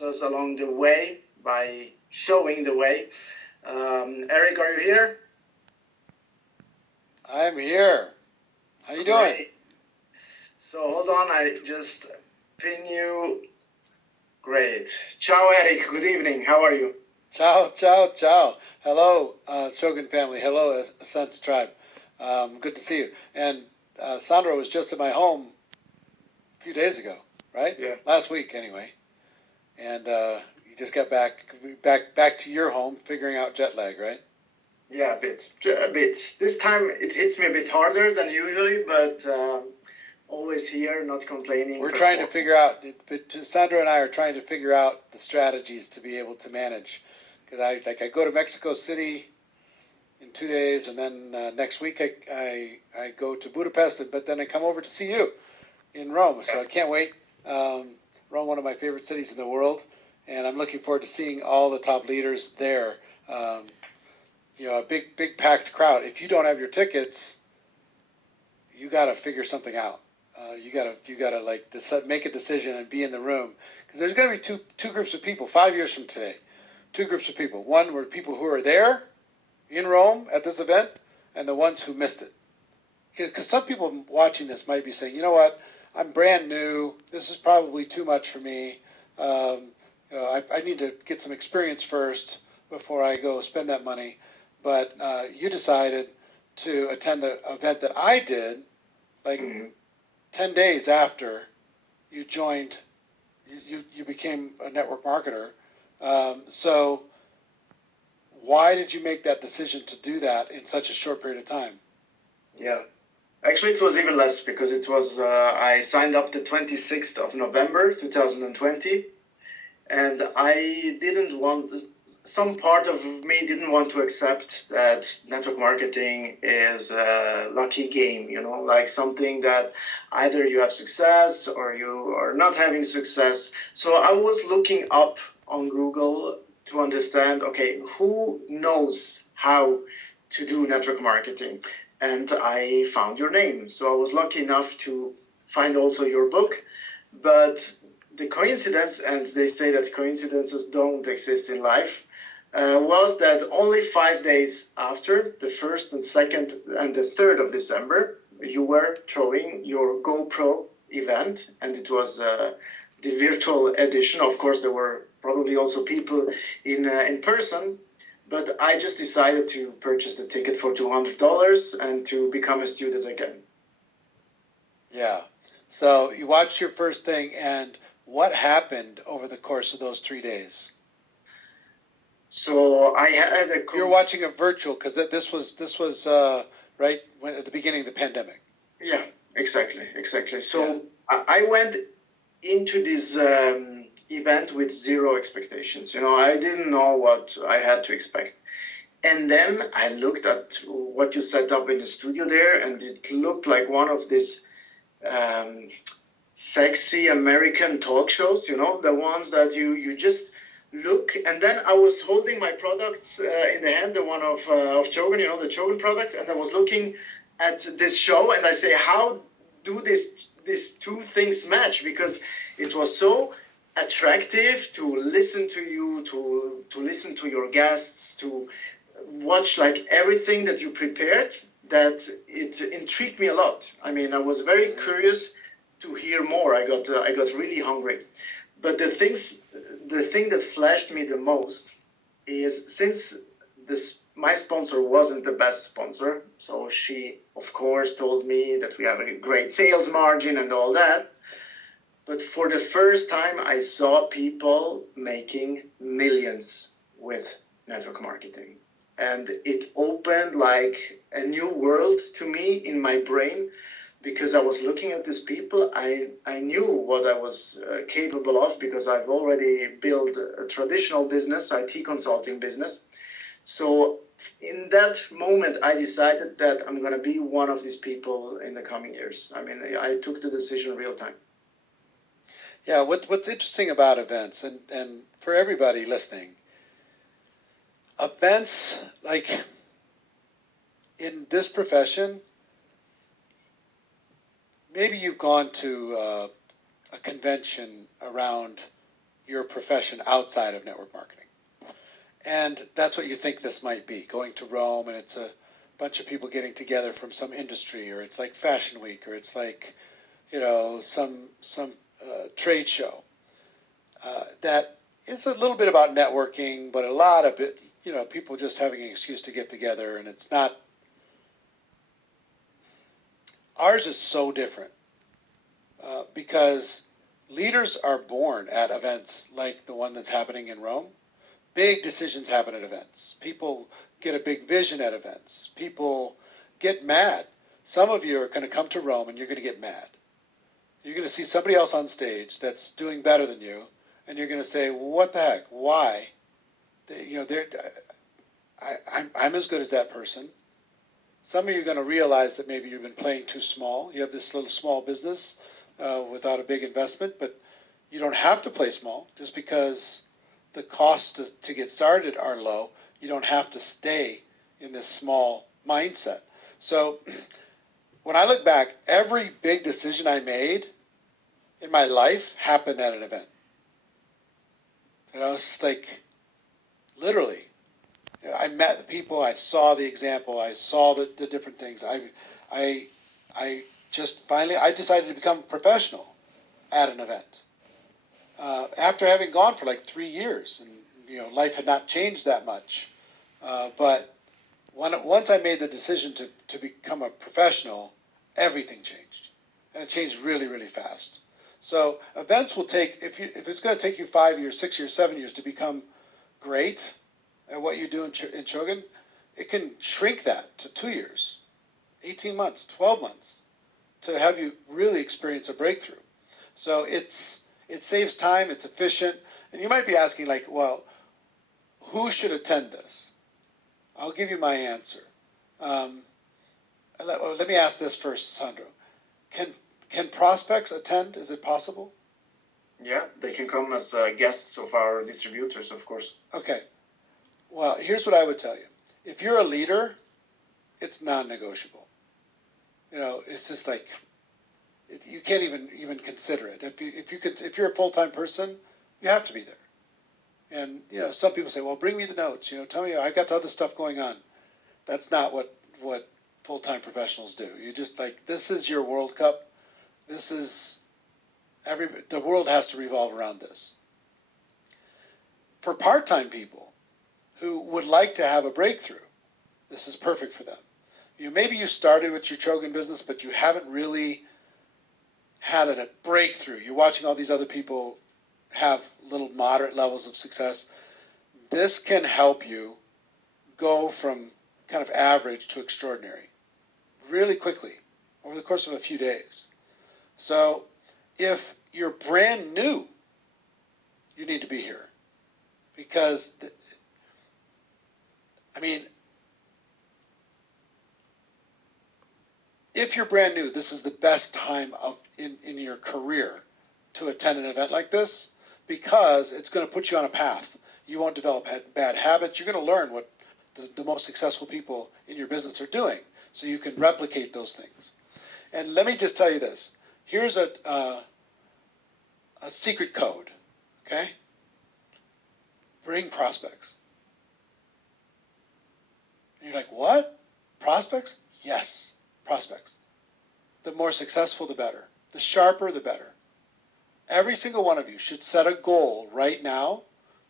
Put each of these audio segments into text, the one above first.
us along the way by showing the way. Eric, are you here? I'm here. How you doing? Great. So hold on, I just pin you. Great. Ciao, Eric. Good evening. How are you? Ciao, ciao, ciao. Hello, Shogun family. Hello, Ascent Tribe. Good to see you. And Sandro was just at my home a few days ago, right? Yeah. Last week, anyway. And you just got back to your home, figuring out jet lag, right? Yeah, a bit. A bit. This time it hits me a bit harder than usually, but always here, not complaining. We're trying to figure out, Sandro and I are trying to figure out the strategies to be able to manage. Because I go to Mexico City in 2 days, and then next week I go to Budapest, but then I come over to see you in Rome. So I can't wait. Rome, one of my favorite cities in the world, and I'm looking forward to seeing all the top leaders there. A big packed crowd. If you don't have your tickets, you got to figure something out. You gotta like make a decision and be in the room, because there's going to be two groups of people 5 years from today. Two groups of people. One were people who are there in Rome at this event, and the ones who missed it. Because some people watching this might be saying, you know what, I'm brand new. This is probably too much for me. I need to get some experience first before I go spend that money. But you decided to attend the event that I did, like 10 days after you joined. You became a network marketer. So why did you make that decision to do that in such a short period of time? Yeah. Actually, it was even less, because it was I signed up the 26th of November 2020, and I didn't want, some part of me didn't want to accept that network marketing is a lucky game, like something that either you have success or you are not having success. So I was looking up on Google to understand, okay, who knows how to do network marketing? And I found your name. So I was lucky enough to find also your book. But the coincidence, and they say that coincidences don't exist in life, was that only 5 days after the 1st and 2nd and the 3rd of December, you were throwing your GoPro event, and it was the virtual edition. Of course, there were probably also people in person, but I just decided to purchase the ticket for $200 and to become a student again. Yeah. So you watched your first thing, and what happened over the course of those 3 days? So I had a. You're watching a virtual, because this was right at the beginning of the pandemic. Yeah, exactly. So yeah. I went into this event with zero expectations. I didn't know what I had to expect. And then I looked at what you set up in the studio there, and it looked like one of these sexy American talk shows, the ones that you just look. And then I was holding my products in the hand, the one of Chogan, the Chogan products, and I was looking at this show, and I say, how do these two things match? Because it was so attractive to listen to you, to listen to your guests, to watch like everything that you prepared, that it intrigued me a lot. I mean, I was very curious to hear more. I got really hungry. But the thing that flashed me the most is, since my sponsor wasn't the best sponsor, so she of course told me that we have a great sales margin and all that. But for the first time, I saw people making millions with network marketing. And it opened like a new world to me in my brain, because I was looking at these people. I knew what I was capable of, because I've already built a traditional business, IT consulting business. So in that moment, I decided that I'm going to be one of these people in the coming years. I mean, I took the decision real time. Yeah, what's interesting about events, and for everybody listening, events, like in this profession, maybe you've gone to a convention around your profession outside of network marketing. And that's what you think this might be, going to Rome and it's a bunch of people getting together from some industry, or it's like Fashion Week, or it's like, some trade show. That it's a little bit about networking, but a lot of it, people just having an excuse to get together, and it's not. Ours is so different because leaders are born at events like the one that's happening in Rome. Big decisions happen at events. People get a big vision at events. People get mad. Some of you are going to come to Rome and you're going to get mad. You're going to see somebody else on stage that's doing better than you, and you're going to say, "What the heck? Why? I'm as good as that person." Some of you are going to realize that maybe you've been playing too small. You have this little small business without a big investment, but you don't have to play small just because the costs to get started are low. You don't have to stay in this small mindset. So when I look back, every big decision I made in my life happened at an event. It's like literally. I met the people. I saw the example. I saw the different things. I just finally I decided to become professional at an event after having gone for like 3 years, and life had not changed that much. But once I made the decision to become a professional, everything changed, and it changed really, really fast. So events will take if it's going to take you 5 years, 6 years, 7 years to become great at what you do in Shogun, it can shrink that to 2 years, 18 months, 12 months to have you really experience a breakthrough. So it saves time, it's efficient, and you might be asking like, well, who should attend this? I'll give you my answer. Let me ask this first, Sandro. Can prospects attend? Is it possible? Yeah, they can come as guests of our distributors, of course. Okay. Well, here's what I would tell you. If you're a leader, it's non-negotiable. It's just like you can't even consider it. If you're a full-time person, you have to be there. And some people say, "Well, bring me the notes. Tell me I've got other stuff going on." That's not what full-time professionals do. You just this is your World Cup. This is the world has to revolve around this. For part-time people who would like to have a breakthrough, this is perfect for them. Maybe you started with your Chogan business, but you haven't really had a breakthrough. You're watching all these other people have little moderate levels of success. This can help you go from kind of average to extraordinary really quickly over the course of a few days. So if you're brand new, you need to be here because if you're brand new, this is the best time in your career to attend an event like this because it's going to put you on a path. You won't develop bad habits. You're going to learn what the most successful people in your business are doing so you can replicate those things. And let me just tell you this. Here's a secret code, okay? Bring prospects. And you're like, what? Prospects? Yes, prospects. The more successful, the better. The sharper, the better. Every single one of you should set a goal right now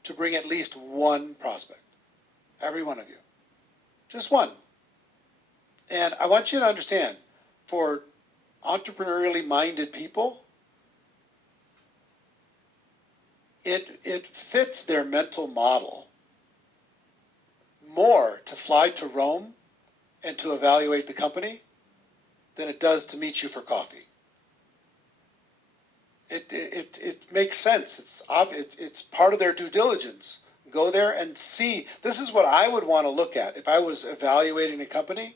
to bring at least one prospect. Every one of you. Just one. And I want you to understand, for entrepreneurially minded people, it fits their mental model more to fly to Rome and to evaluate the company than it does to meet you for coffee. It makes sense. It's part of their due diligence. Go there and see. This is what I would want to look at if I was evaluating a company.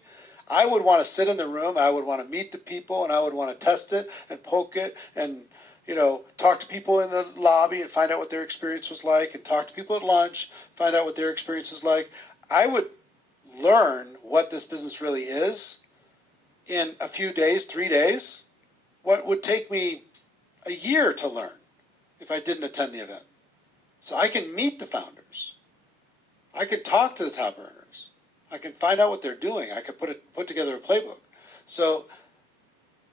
I would want to sit in the room. I would want to meet the people, and I would want to test it and poke it, and talk to people in the lobby and find out what their experience was like, and talk to people at lunch, find out what their experience was like. I would learn what this business really is in a few days, 3 days. What would take me a year to learn if I didn't attend the event. So I can meet the founders. I can talk to the top earners. I can find out what they're doing. I can put together a playbook. So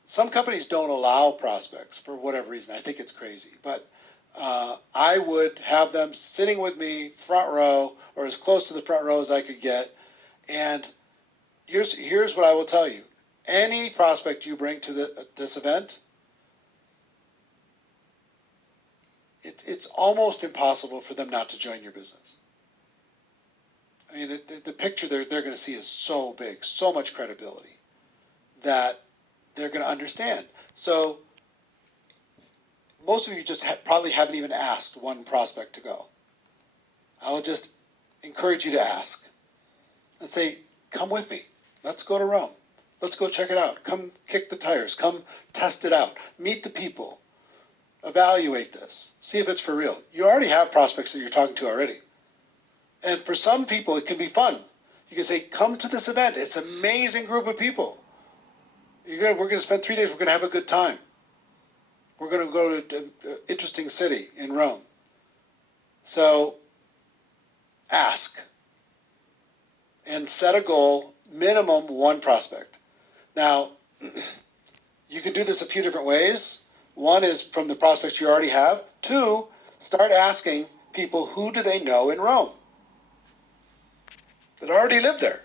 some companies don't allow prospects for whatever reason. I think it's crazy. But I would have them sitting with me front row or as close to the front row as I could get. And here's what I will tell you. Any prospect you bring to this event, it's almost impossible for them not to join your business. I mean, the picture they're going to see is so big, so much credibility that they're going to understand. So most of you just probably haven't even asked one prospect to go. I would just encourage you to ask and say, come with me. Let's go to Rome. Let's go check it out. Come kick the tires. Come test it out. Meet the people. Evaluate this. See if it's for real. You already have prospects that you're talking to already. And for some people, it can be fun. You can say, come to this event. It's an amazing group of people. We're going to spend 3 days. We're going to have a good time. We're going to go to an interesting city in Rome. So ask and set a goal, minimum one prospect. Now, you can do this a few different ways. One is from the prospects you already have. Two, start asking people who do they know in Rome that already live there,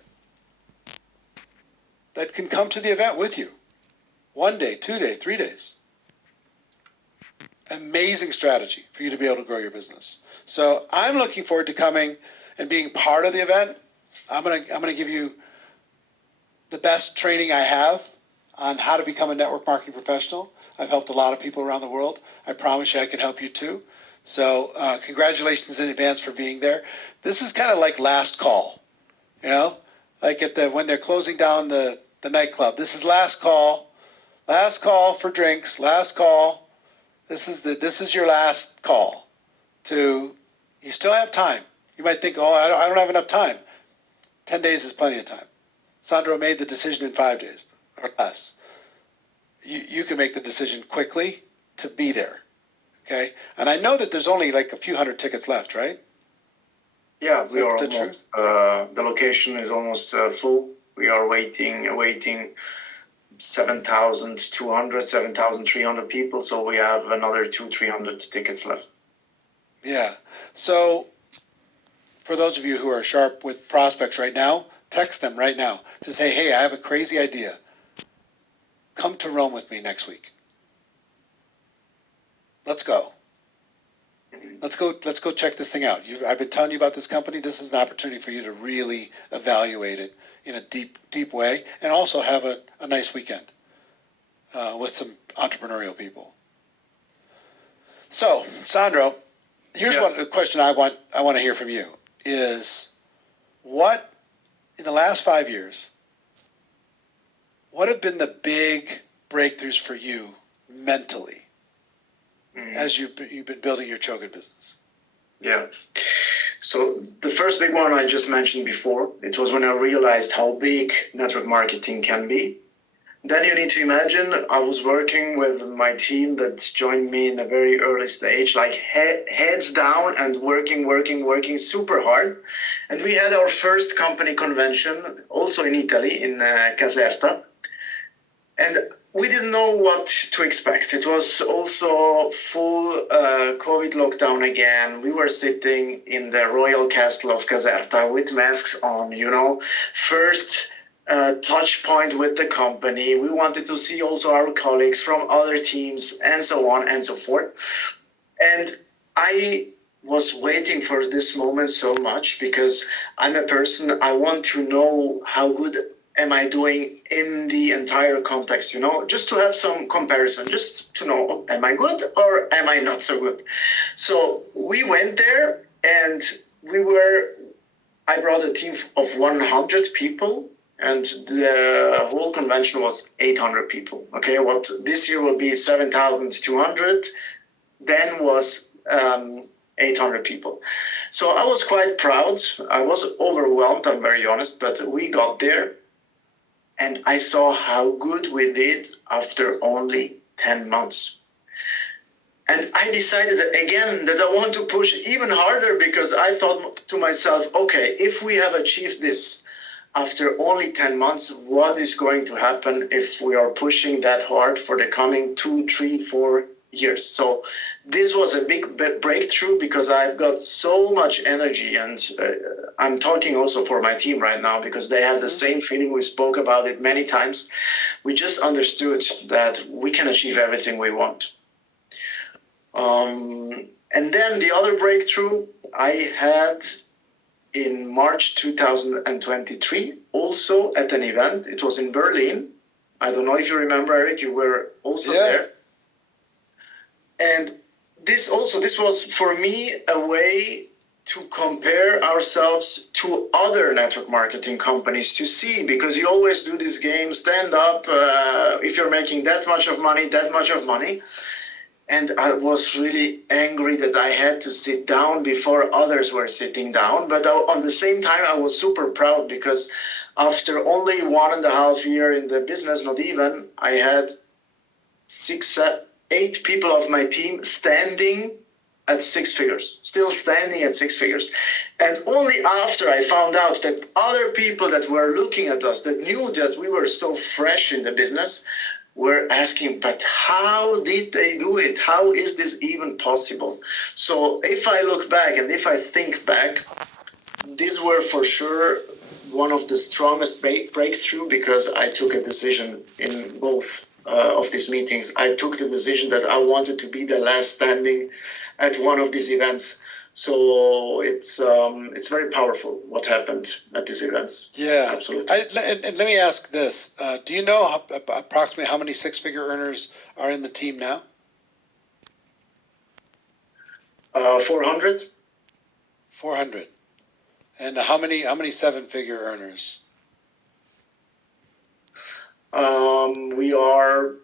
that can come to the event with you. 1 day, 2 day, 3 days. Amazing strategy for you to be able to grow your business. So I'm looking forward to coming and being part of the event. I'm gonna give you the best training I have on how to become a network marketing professional. I've helped a lot of people around the world. I promise you I can help you too. So congratulations in advance for being there. This is kind of like last call, you know, like when they're closing down the nightclub. This is last call for drinks, last call. This is your last call. You still have time. You might think, I don't have enough time. 10 days is plenty of time. Sandro made the decision in 5 days or less. You can make the decision quickly to be there. Okay? And I know that there's only like a few hundred tickets left, right? Yeah, we are almost. The location is almost full. We are waiting 7,200, 7,300 people. So we have another 200-300 tickets left. Yeah. So for those of you who are sharp with prospects right now, text them right now to say, hey, I have a crazy idea. Come to Rome with me next week. Let's go. Let's go check this thing out. I've been telling you about this company. This is an opportunity for you to really evaluate it in a deep way and also have a nice weekend with some entrepreneurial people. So, Sandro, here's a question I want to hear from you is what, in the last 5 years, what have been the big breakthroughs for you mentally as you've been building your Chogan business? Yeah. So the first big one I just mentioned before, it was when I realized how big network marketing can be. Then you need to imagine I was working with my team that joined me in a very early stage, like heads down and working super hard. And we had our first company convention also in Italy, in Caserta. And we didn't know what to expect. It was also full COVID lockdown again. We were sitting in the royal castle of Caserta with masks on, first touch point with the company. We wanted to see also our colleagues from other teams and so on and so forth. And I was waiting for this moment so much because I'm a person, I want to know how good am I doing in the entire context, just to have some comparison, just to know, am I good or am I not so good? So we went there and I brought a team of 100 people and the whole convention was 800 people. Okay, what this year will be 7,200, then was 800 people. So I was quite proud. I was overwhelmed, I'm very honest, but we got there. And I saw how good we did after only 10 months. And I decided that, again, that I want to push even harder, because I thought to myself, okay, if we have achieved this after only 10 months, what is going to happen if we are pushing that hard for the coming 2, 3, 4 years? So this was a big breakthrough, because I've got so much energy, and I'm talking also for my team right now, because they have the same feeling. We spoke about it many times. We just understood that we can achieve everything we want. And then the other breakthrough I had in March 2023, also at an event. It was in Berlin. I don't know if you remember, Eric, you were also there. And this was for me a way to compare ourselves to other network marketing companies, to see, because you always do this game, stand up, if you're making that much of money. And I was really angry that I had to sit down before others were sitting down. But on the same time, I was super proud, because after only 1.5 years in the business, not even, I had 8 people of my team standing at 6 figures, still standing at 6 figures. And only after I found out that other people that were looking at us, that knew that we were so fresh in the business, were asking, but how did they do it? How is this even possible? So if I look back and if I think back, these were for sure one of the strongest breakthrough, because I took a decision in both of these meetings. I took the decision that I wanted to be the last standing at one of these events. So it's very powerful what happened at these events. Yeah, absolutely. And let me ask this: do you know approximately how many six-figure earners are in the team now? 400. 400. And how many seven-figure earners? We are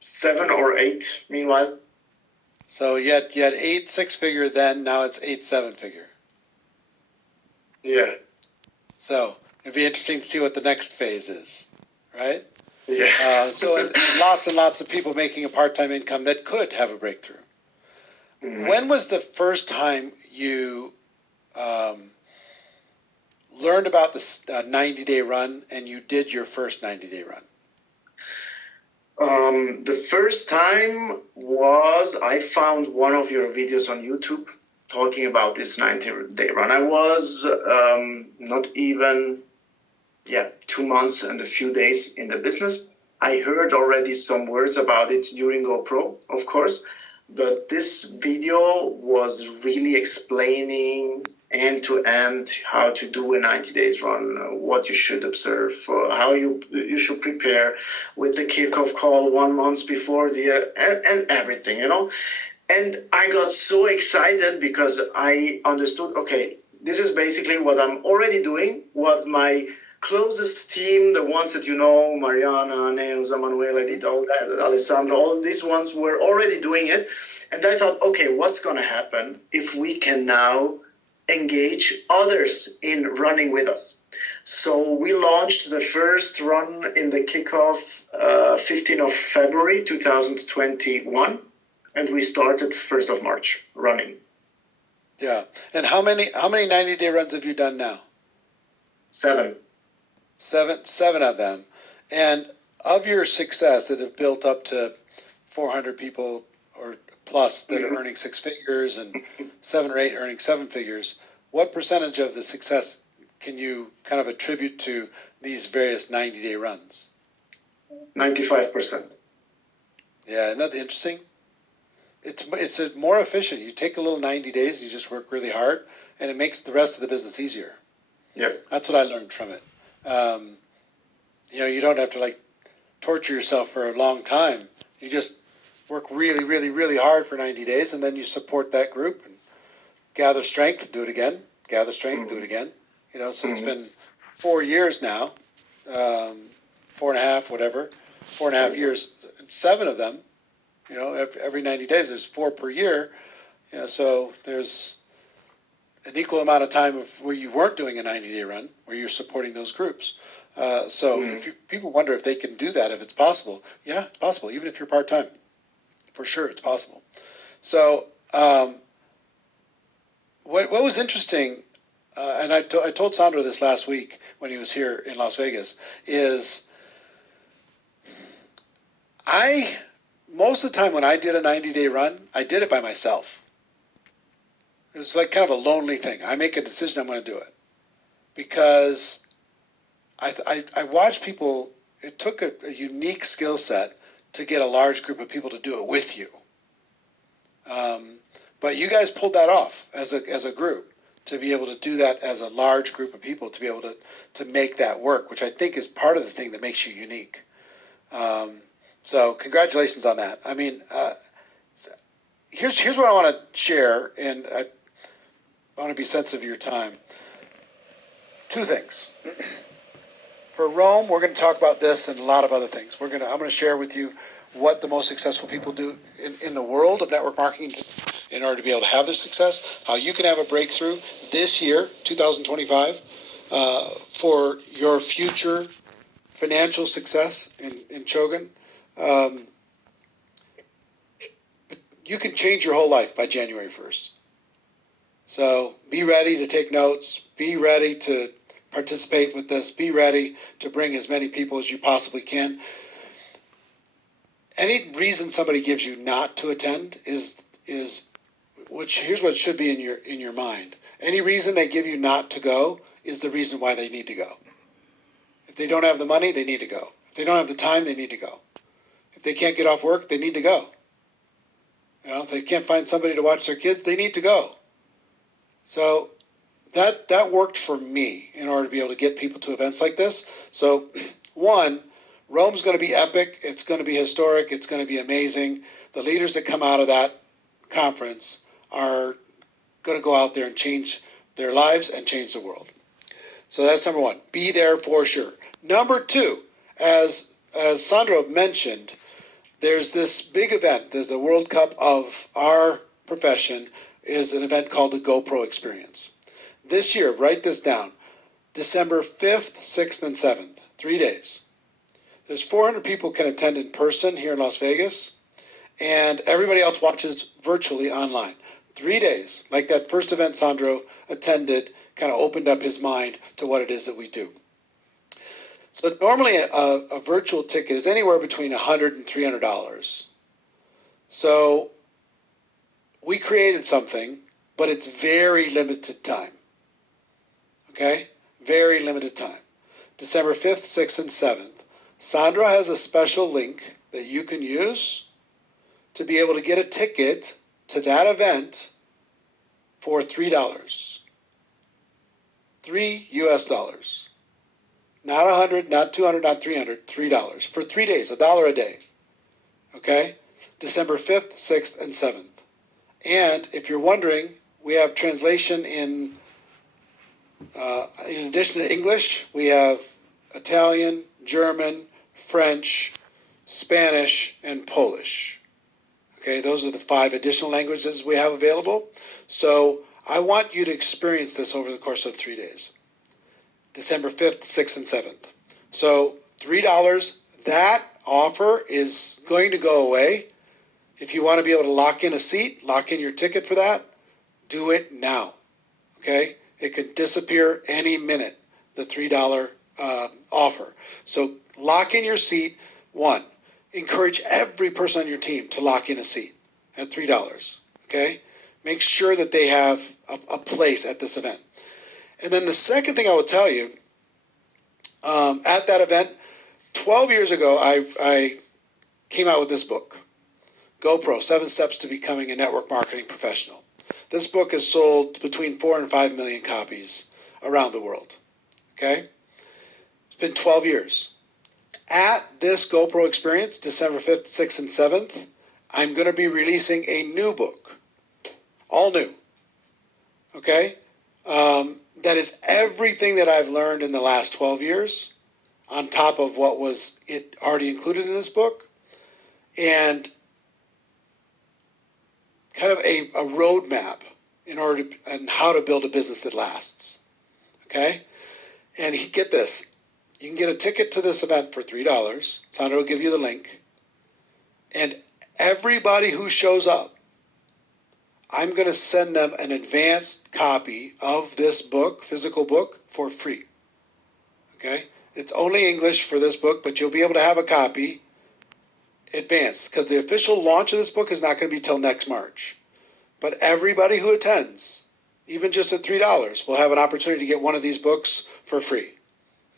7 or 8. Meanwhile. So you had 8 6-figure then. Now it's 8 7-figure. Yeah. So it'd be interesting to see what the next phase is, right? Yeah. So lots and lots of people making a part-time income that could have a breakthrough. Mm-hmm. When was the first time you learned about the 90-day run and you did your first 90-day run? The first time was I found one of your videos on YouTube talking about this 90-day run. I was not even 2 months and a few days in the business. I heard already some words about it during GoPro, of course, but this video was really explaining end to end how to do a 90 days run, what you should observe, how you should prepare with the kickoff call 1 month before and everything, And I got so excited, because I understood, okay, this is basically what I'm already doing, what my closest team, the ones that Mariana, Neuza, Manuel, Edith, Alessandro, all these ones were already doing it. And I thought, okay, what's going to happen if we can now engage others in running with us? So we launched the first run in the kickoff 15th of February 2021, and we started 1st of March running. Yeah. And how many 90-day runs have you done now? 7. Seven of them. And of your success that have built up to 400 people or plus that are earning 6 figures and 7 or 8 earning 7 figures, what percentage of the success can you kind of attribute to these various 90-day runs? 95%. Yeah, isn't that interesting? It's more efficient. You take a little 90 days, you just work really hard, and it makes the rest of the business easier. Yeah. That's what I learned from it. You don't have to torture yourself for a long time. You just work really, really, really hard for 90 days, and then you support that group and gather strength, do it again, gather strength, do it again. So it's been 4 years now, 4.5, whatever, 4.5 years, 7 of them, every 90 days, there's 4 per year, so there's an equal amount of time of where you weren't doing a 90-day run, where you're supporting those groups. If people wonder if they can do that, if it's possible, yeah, it's possible, even if you're part-time. For sure, it's possible. So what was interesting, and I told Sandro this last week when he was here in Las Vegas, is most of the time when I did a 90-day run, I did it by myself. It was like kind of a lonely thing. I make a decision, I'm going to do it. Because I watched people, it took a unique skill set to get a large group of people to do it with you. But you guys pulled that off as a group, to be able to do that as a large group of people, to be able to make that work, which I think is part of the thing that makes you unique. So congratulations on that. I mean, here's what I want to share, and I want to be sensitive to your time. Two things. For Rome, we're going to talk about this and a lot of other things. I'm going to share with you what the most successful people do in the world of network marketing in order to be able to have their success, how you can have a breakthrough this year, 2025, for your future financial success in Chogan. You can change your whole life by January 1st. So be ready to take notes. Be ready to participate with this. Be ready to bring as many people as you possibly can. Any reason somebody gives you not to attend is here's what should be in your mind. Any reason they give you not to go is the reason why they need to go. If they don't have the money, they need to go. If they don't have the time, they need to go. If they can't get off work, they need to go. If they can't find somebody to watch their kids, they need to go. So that worked for me in order to be able to get people to events like this. So one, Rome's going to be epic. It's going to be historic. It's going to be amazing. The leaders that come out of that conference are going to go out there and change their lives and change the world. So that's number one. Be there for sure. Number two, as Sandro mentioned, there's this big event. There's the World Cup of our profession, is an event called the GoPro Experience. This year, write this down, December 5th, 6th, and 7th, 3 days. There's 400 people can attend in person here in Las Vegas, and everybody else watches virtually online. 3 days, like that first event Sandro attended, kind of opened up his mind to what it is that we do. So normally a virtual ticket is anywhere between $100 and $300. So we created something, but it's very limited time. Okay? Very limited time. December 5th, 6th, and 7th. Sandra has a special link that you can use to be able to get a ticket to that event for $3. $3. Not $100, not $200, not $300, $3. For 3 days, $1 a day. Okay? December 5th, 6th, and 7th. And if you're wondering, we have translation in addition to English, we have Italian, German, French, Spanish, and Polish. Okay, those are the 5 additional languages we have available. So I want you to experience this over the course of 3 days. December 5th, 6th, and 7th. So $3, that offer is going to go away. If you want to be able to lock in a seat, lock in your ticket for that, do it now. Okay? It could disappear any minute, the $3 offer. So lock in your seat. One, encourage every person on your team to lock in a seat at $3. Okay? Make sure that they have a place at this event. And then the second thing I will tell you, at that event, 12 years ago, I came out with this book, GoPro, 7 Steps to Becoming a Network Marketing Professional. This book has sold between 4 and 5 million copies around the world. Okay? It's been 12 years. At this GoPro experience, December 5th, 6th, and 7th, I'm going to be releasing a new book. All new. Okay? That is everything that I've learned in the last 12 years on top of what was it already included in this book, and kind of a roadmap in order to, and how to build a business that lasts. Okay? And get this, you can get a ticket to this event for $3. Sandra will give you the link. And everybody who shows up I'm going to send them an advanced copy of this book, physical book, for free. Okay? It's only English for this book, but you'll be able to have a copy advanced, because the official launch of this book is not going to be till next March. But everybody who attends, even just at $3, will have an opportunity to get one of these books for free.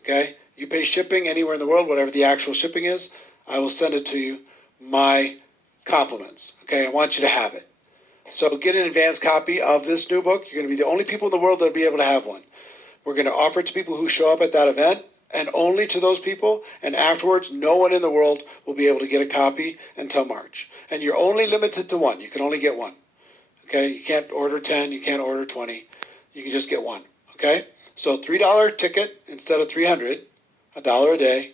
Okay? You pay shipping anywhere in the world, whatever the actual shipping is, I will send it to you. My compliments. Okay? I want you to have it. So get an advanced copy of this new book. You're going to be the only people in the world that will be able to have one. We're going to offer it to people who show up at that event, and only to those people. And afterwards, no one in the world will be able to get a copy until March. And you're only limited to one. You can only get one. Okay? You can't order 10. You can't order 20. You can just get one. Okay? So $3 ticket instead of $300, $1 a day.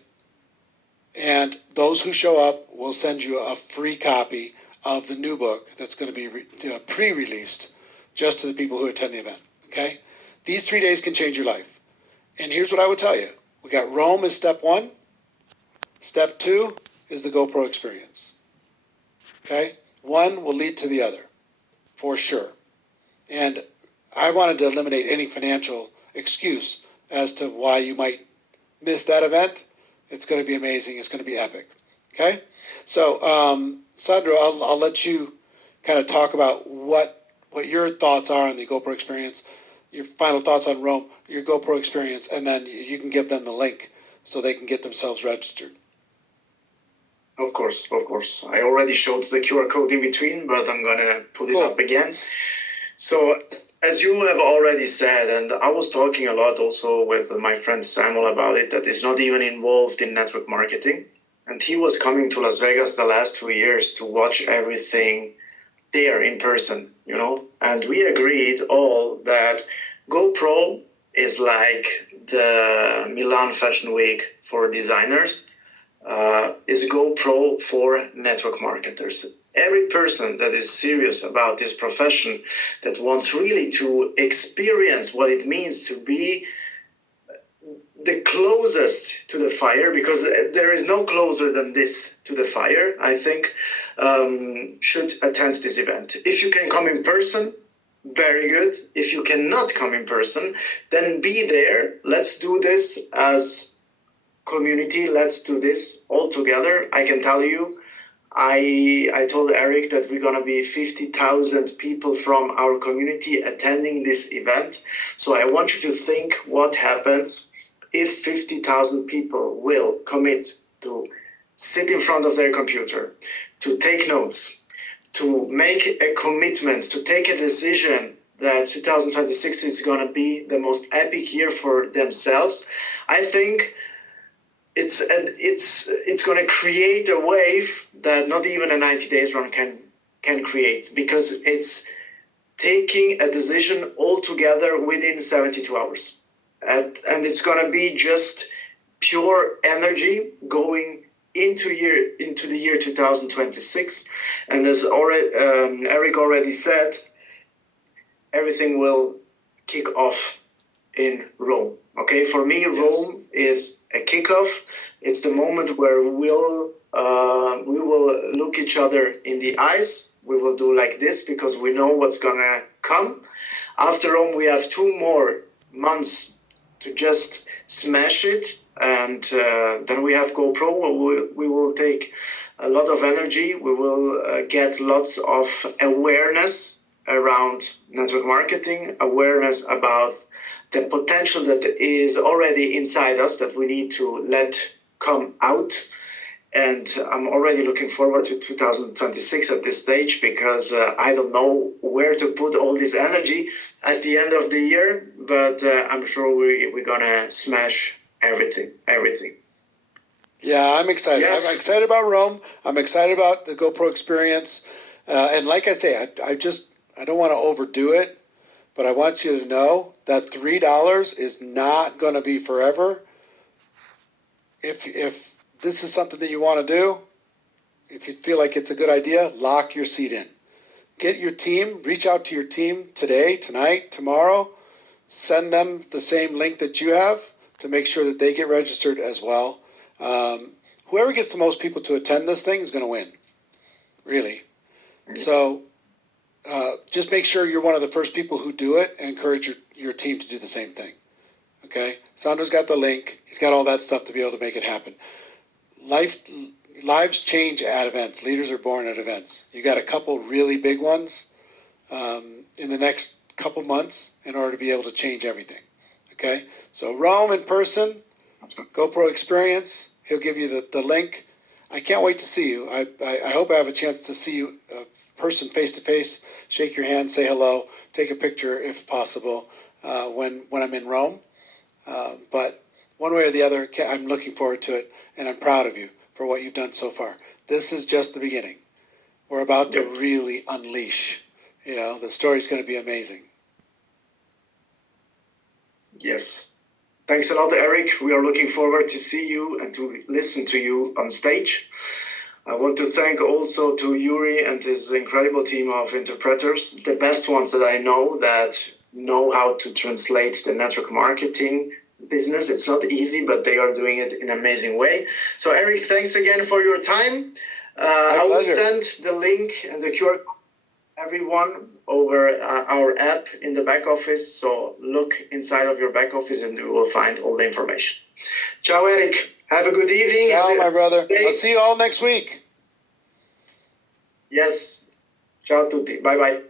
And those who show up will send you a free copy of the new book that's going to be pre-released just to the people who attend the event. Okay? These 3 days can change your life. And here's what I would tell you. We got Rome as step 1. Step 2 is the GoPro experience. Okay? One will lead to the other, for sure. And I wanted to eliminate any financial excuse as to why you might miss that event. It's going to be amazing. It's going to be epic. Okay? So, Sandro, I'll let you kind of talk about what your thoughts are on the GoPro experience, your final thoughts on Rome, your GoPro experience, and then you can give them the link so they can get themselves registered. Of course. I already showed the QR code in between, but I'm going to put it up again. So, as you have already said, and I was talking a lot also with my friend Samuel about it, that is not even involved in network marketing. And he was coming to Las Vegas the last 2 years to watch everything there in person, you know. And we agreed all that GoPro is like the Milan Fashion Week for designers, is GoPro for network marketers. Every person that is serious about this profession, that wants really to experience what it means to be the closest to the fire, because there is no closer than this to the fire, I think, should attend this event. If you can come in person, very good. If you cannot come in person, then be there. Let's do this as community. Let's do this all together. I can tell you, I told Eric that we're going to be 50,000 people from our community attending this event. So I want you to think what happens if 50,000 people will commit to sit in front of their computer, to take notes, to make a commitment, to take a decision that 2026 is going to be the most epic year for themselves. I think it's going to create a wave that not even a 90 days run can create, because it's taking a decision all together within 72 hours. And it's going to be just pure energy going into the year 2026. And as Eric already said, everything will kick off in Rome. Okay, for me, Rome is a kickoff. It's the moment where we will look each other in the eyes. We will do like this because we know what's gonna come. After Rome, we have 2 more months to just smash it, and then we have GoPro. We will take a lot of energy. We will get lots of awareness around network marketing, awareness about the potential that is already inside us that we need to let come out. And I'm already looking forward to 2026 at this stage, because I don't know where to put all this energy at the end of the year, but I'm sure we're going to smash everything. Yeah, I'm excited. Yes. I'm excited about Rome. I'm excited about the GoPro experience. And like I say, I don't want to overdo it, but I want you to know that $3 is not going to be forever. If this is something that you want to do, if you feel like it's a good idea, lock your seat in. Get your team, reach out to your team today, tonight, tomorrow. Send them the same link that you have to make sure that they get registered as well. Whoever gets the most people to attend this thing is going to win, really. So just make sure you're one of the first people who do it, and encourage your team to do the same thing. Okay? Sandro's got the link. He's got all that stuff to be able to make it happen. Lives change at events. Leaders are born at events. You got a couple really big ones in the next couple months in order to be able to change everything. Okay? So Rome in person, GoPro Experience. He'll give you the link. I can't wait to see you. I hope I have a chance to see you person face to face, shake your hand, say hello, take a picture if possible when I'm in Rome. But one way or the other, I'm looking forward to it, and I'm proud of you for what you've done so far. This is just the beginning. We're about to really unleash. You know, the story's going to be amazing. Yes. Thanks a lot, Eric. We are looking forward to see you and to listen to you on stage. I want to thank also to Yuri and his incredible team of interpreters, the best ones that I know that know how to translate the network marketing business. It's not easy, but they are doing it in an amazing way. So, Eric, thanks again for your time. I will send the link and the QR code to everyone over our app in the back office. So look inside of your back office and you will find all the information. Ciao, Eric. Have a good evening. Ciao, my brother. I'll see you all next week. Yes. Ciao a tutti. Bye bye.